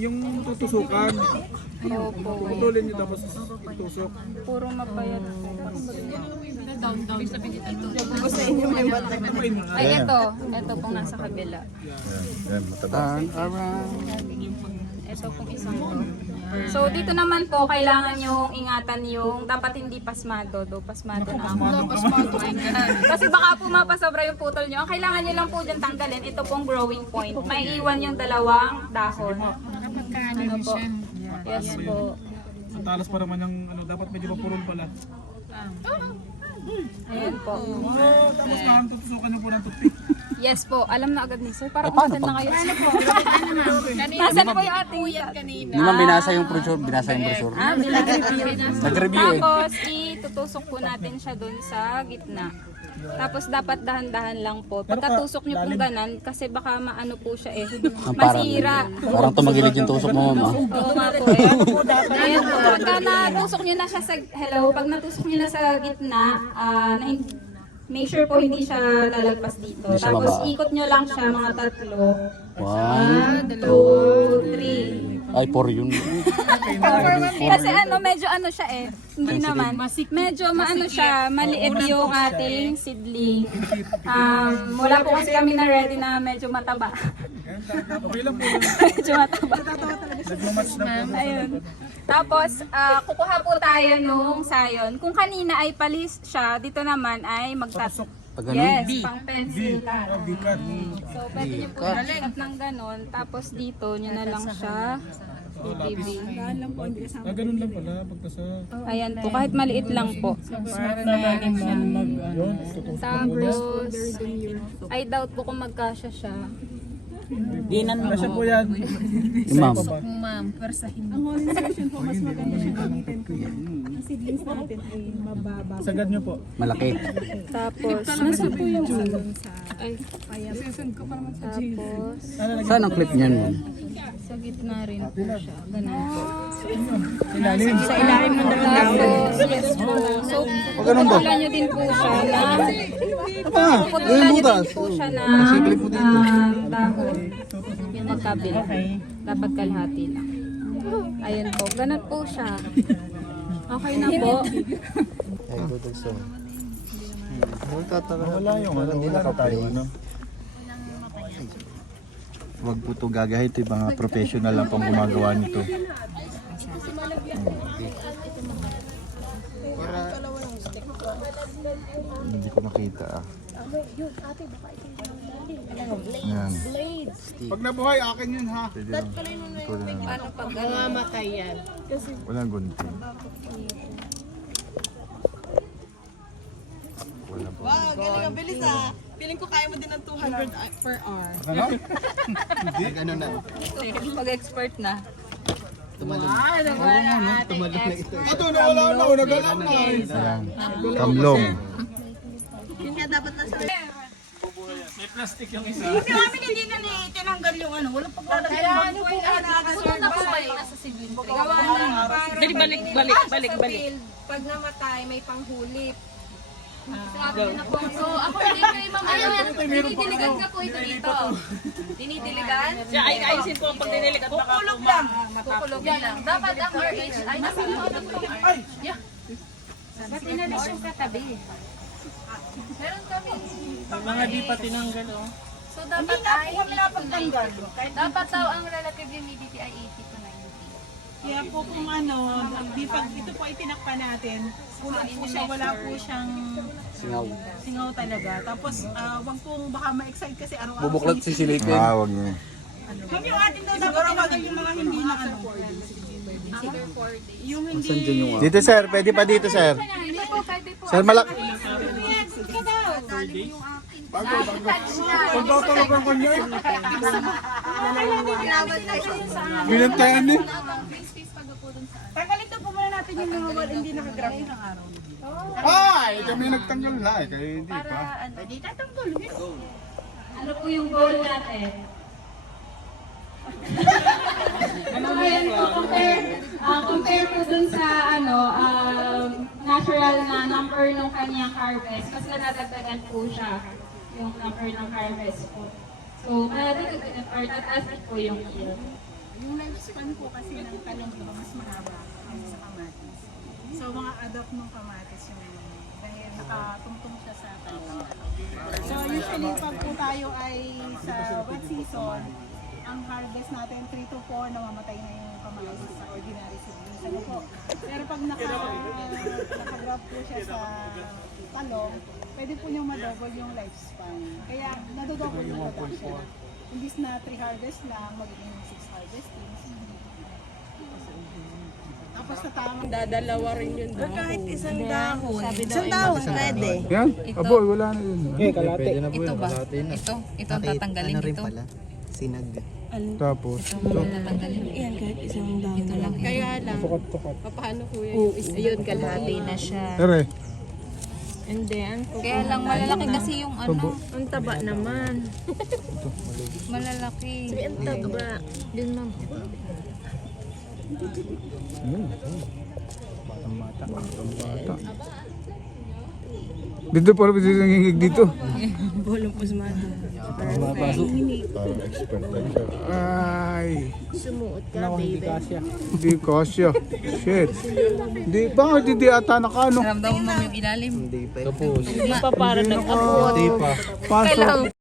Yung tutusukan. Opo. Putulin nyo tapos itusok. Puro mapayat. Ay, ito pong nasa kabila. Yan, mataba. Ito pong isang to. So dito naman po kailangan yung ingatan yung dapat hindi pasmado, pasmado na ako. Kasi baka po mapasobra yung putol nyo. Ang kailangan nyo lang po dyan tanggalin, ito pong growing point. May iwan yung dalawang dahon. Ano po? Yes po. Ang talas pa naman yung ano, dapat medyo mapurol pala. Ayan po. Tapos na, tutusukan nyo po ng toothpick. Yes po, alam na agad ni sir. Para umasan na kayo. Nasaan po yung ating kanina? Hindi man binasa yung brochure, binasa yung brochure. Nag-review eh. Tapos itutusok po natin siya dun sa gitna. Tapos dapat dahan-dahan lang po. Pagkatusok nyo pong ganan, kasi baka maano po siya eh. Masira. Parang tumagilid yung tusok mo, mama. Oo nga po eh. Ayan po, pagka natusok nyo na siya sa, pag natusok nyo na sa gitna, make sure po hindi siya lalagpas dito. Hindi siya Tapos baba. ikot nyo lang siya mga 3. 1, 2, 3. Ay, 4 yun. Kasi medyo siya eh. Hindi naman. Medyo maano siya, maliit yung ating seedling. Wala po kasi kami na ready na medyo mataba. Okay lang po. Medyo mataba. Nagmamatch na po. Ayun. Tapos, kukuha po tayo nung sayon. Kung kanina ay palis siya, dito naman ay magtatok. Yes, pang pencil cut. So, pwede nyo po i-cut ng ganon. Tapos dito, nyo na lang siya i-BB. Ganun lang pala, pagkasa. Ayan po, kahit maliit lang po. Tapos, I doubt po kung magkasya siya. Kasi po yan. Ma'am. Ang whole insertion po, mas maganda siya gamitin ko yan. Ang seedlings natin ay mababa. Sagad nyo po. Malaki. Tapos, nasa po yung Doon sa ay, tapos, Saan ang clip niyan, ma'am? sa gitna rin po siya. Ganun po. Ilalim. sa ilalim ng Tapos, yes po. So, putulan nyo din po siya na putulan nyo din po siya na dahon. Yung magkabila. Dapat kalahati lang. Ayun po. Ganun po siya. Okay na po. Ay, tutugso. Wala yung ano, wala na tayo ano. Huwag po ito gagahit, mga professional lang pang gumagawa nito. Hindi ko makita Yan. Pag nabuhay, akin yun ha. Pwede lang. Ito lang. mamatay yan. Walang gunting. Wala po. Wow, galing ang bilis ah. Feeling ko kaya mo din ng 200 per hour. Ano? Ano na? Pag-expert na. Ito na wala na, nagalang na. Ayan. Kamlong. Yun nga dapat na sa... May plastic yung isa. Hindi na tinanggal yung ano. Walang paglalagay. Kailangan nyo po Puto na po kayo nasa sibling. Dali, balik. Pag namatay, may panghulip. So, ako hindi kayo mamaya. Dinidiligan ka po ito dito. Dinidiligan? Ayusin po pag diniligat. Kukulog lang. Kukulog lang. Dapat ang RH ay nasa Ba't inalis yung katabi? Meron kami. Mga di pa tinanggal oh. So, dapat ay 80 to 90. Dapat daw ang relative humidity ay 80 to 90. Kaya po kung ano, ito po ay tinakpan natin. Puno po siya, wala po siyang singaw talaga. Tapos, wag pong baka ma-excite kasi araw-araw. Bubuklat si silipin. Huwag niyo. Ma'am, yung atin daw dapat tinanggal yung mga hindi na ano. After 4 days. Yung hindi... Dito sir, pwede pa dito sir. Hindi po, pwede po. Sir, malak. Pagtatalagang kanya eh. Binantayan eh. Tanggalin daw po muna natin yung mga wala hindi nakagraph ng araw. Ay, kami nagtanggal na eh. Kaya hindi pa. Hindi tatanggal. Ano po yung goal natin? Ayan po, compare po dun sa natural na number ng kanyang harvest. Mas nadagdagan po siya yung number ng harvest po. So, madagdagan or tataas po yung yield. Yung lifespan po kasi ng talong po mas mahaba kaysa sa kamatis. So mga adopt ng kamatis yung dahil nakatungtong siya sa talong. So usually pag po tayo ay sa wet season, ang harvest natin 3 to 4 namamatay na yung kamatis sa ordinary seedlings. Ano po? Pero pag naka-drop po siya sa talong, pwede po niyong madouble yung lifespan. Kaya nadodouble yung production. Imbis na 3 harvest lang, magiging 6 harvestings. Tapos sa tamang Dadalawa rin yun. Kahit isang dahon. Isang dahon, pwede. Yan? Abo, wala na yun. Ito ba? Ito ang tatanggalin ito. Sinag. Tapos, Tatanggalin. Yan, kahit isang dahon. Ito lang. Kaya lang, tukat-tukat. paano po yun? Ayun, kalahati na siya. Ere, Hindi, Kaya lang malalaki kasi yung ano. ang taba naman. Malalaki. Ang taba. Yun ma'am. bata. Dito pala dito nangingig dito. Bolong pasmado. Ay, Sumuot ka, baby. di kasya. Shit. Di, bakit hindi ata nakano? Ramdam mo yung ilalim. Hindi pa. Hindi pa para Hindi nag-abot. Pasok.